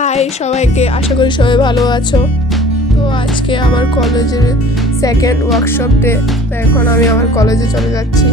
হাই সবাইকে, আশা করি সবাই ভালো আছো। তো আজকে আমার কলেজের সেকেন্ড ওয়ার্কশপ ডে। তো এখন আমি আমার কলেজে চলে যাচ্ছি।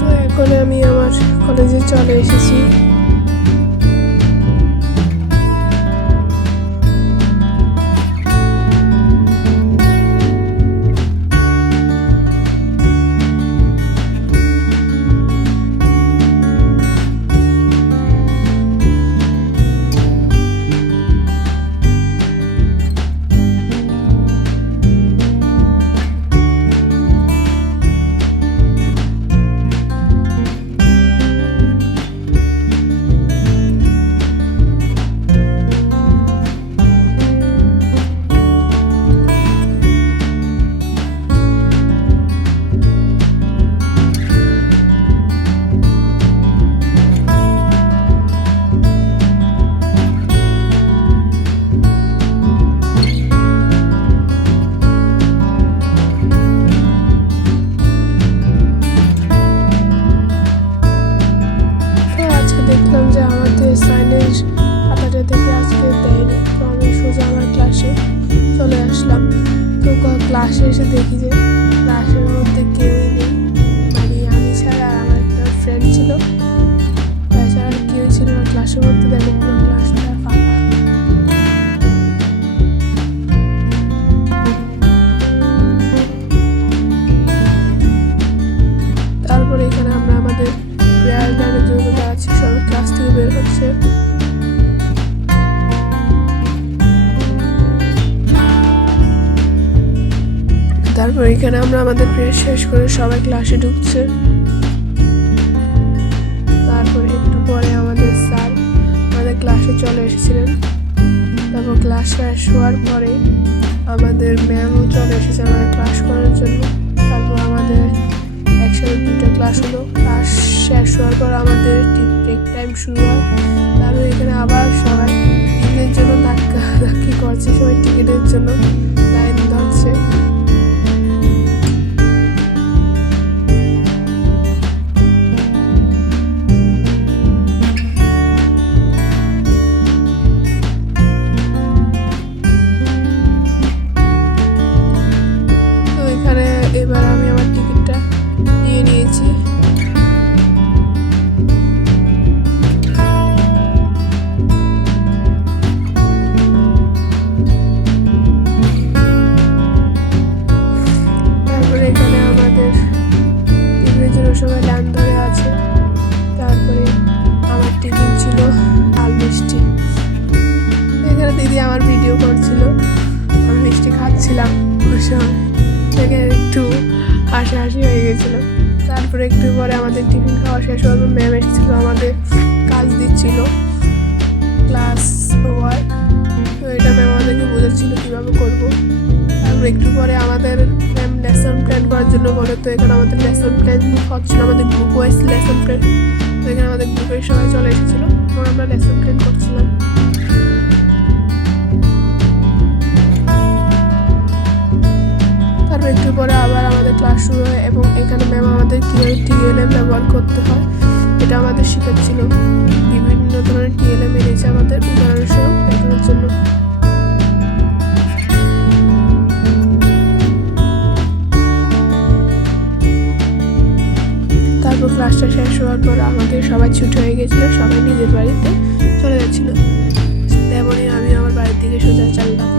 তো এখন আমি আমার কলেজে চলে এসেছি। দেখলাম যে আমাদের সাইন্স খাতাটা থেকে আজকে দেয়নি। তো আমি সোজা আমার ক্লাসে চলে আসলাম। তো ক্লাসে এসে দেখি যে ক্লাসের মধ্যে কেউই নেই, মানে আমি ছাড়া আর আমার একটা ফ্রেন্ড ছিল, তাছাড়া কেউ ছিল না ক্লাসের মধ্যে। দেখো পুরো ক্লাসটা ফাঁকা। তারপরে এখানে আমরা আমাদের প্রেয়ার গানের জন্য যাচ্ছি, সবাই ক্লাস থেকে বের হচ্ছে। তারপর এখানে আমরা আমাদের প্রেয়ার শেষ করে সবাই ক্লাসে ঢুকছে। তারপরে একটু পরে আমাদের স্যার আমাদের ক্লাসে চলে এসেছিলেন। তারপর ক্লাস শেষ হওয়ার পরে আমাদের ম্যামও চলে এসেছে আমাদের ক্লাস করার জন্য। তারপর আমাদের একসাথে দুটো ক্লাস হলো। ক্লাস শেষ হওয়ার পর আমাদের ব্রেক টাইম শুরু হয়। তারপর এখানে আবার সবাই টিকিটের জন্য ধাক্কি করছে, সবাই টিকিটের জন্য লাইন ধরছে। তো এখানে এবার আমি আমার টিকিটটা নিয়ে নিয়েছি। তারপরে এখানে আমাদের টিফিনের জন্য সবাই লাইন ধরে আছে। তারপরে আমার টিফিন ছিল আল মিষ্টি। এখানে দিদি আমার ভিডিও করছিল, আমি মিষ্টি খাচ্ছিলাম। ওই সময় থেকে একটু হাসাহাসি হয়ে গেছিলো। তারপরে একটু পরে আমাদের টিফিন খাওয়া শেষ হওয়ার পর ম্যাম এসেছিল, আমাদের কাজ দিচ্ছিল ক্লাস ওয়ার্ক। তো এটা ম্যাম আমাদেরকে বোঝাচ্ছিল কীভাবে করবো। তারপর একটু পরে আমাদের ম্যাম লেসন প্ল্যান করার জন্য বলে। তো এখানে আমাদের লেসন প্ল্যান হচ্ছিল, আমাদের গ্রুপ ওয়াইজ লেসন প্ল্যান। তো এখানে আমাদের গ্রুপের সবাই চলে এসেছিলো এবং আমরা লেসন প্ল্যান করছিলাম। তারপর একটু পরে আবার আমাদের ক্লাস শুরু হয় এবং এখানে ম্যাম আমাদের কীভাবে টিএলএম ব্যবহার করতে হয় এটা আমাদের শেখাচ্ছিল। বিভিন্ন ধরনের টিএলএম এনেছে আমাদের উদাহরণস্বরূপ দেখানোর জন্য। তারপর ক্লাসটা শেষ হওয়ার পর আমাদের সবাই ছুটি হয়ে গেছিলো, সবাই নিজের বাড়িতে চলে যাচ্ছিলো। তেমনই আমি আমার বাড়ির দিকে সোজা চললাম।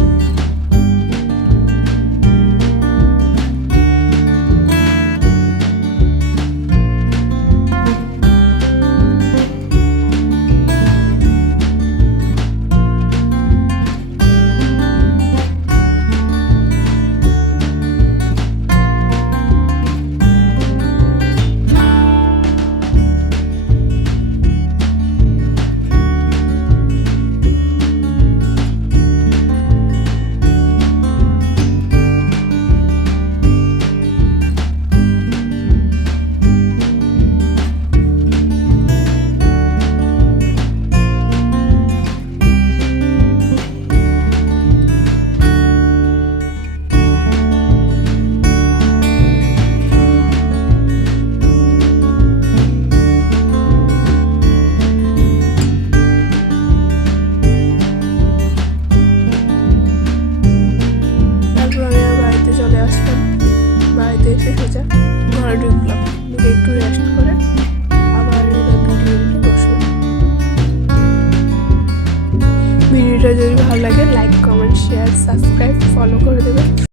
ঢুকলাম, ঢুকে একটু রেস্ট করে আবার ভিডিও নিতে বসলাম। ভিডিওটা যদি ভালো লাগে like comment share subscribe follow করে দেবেন।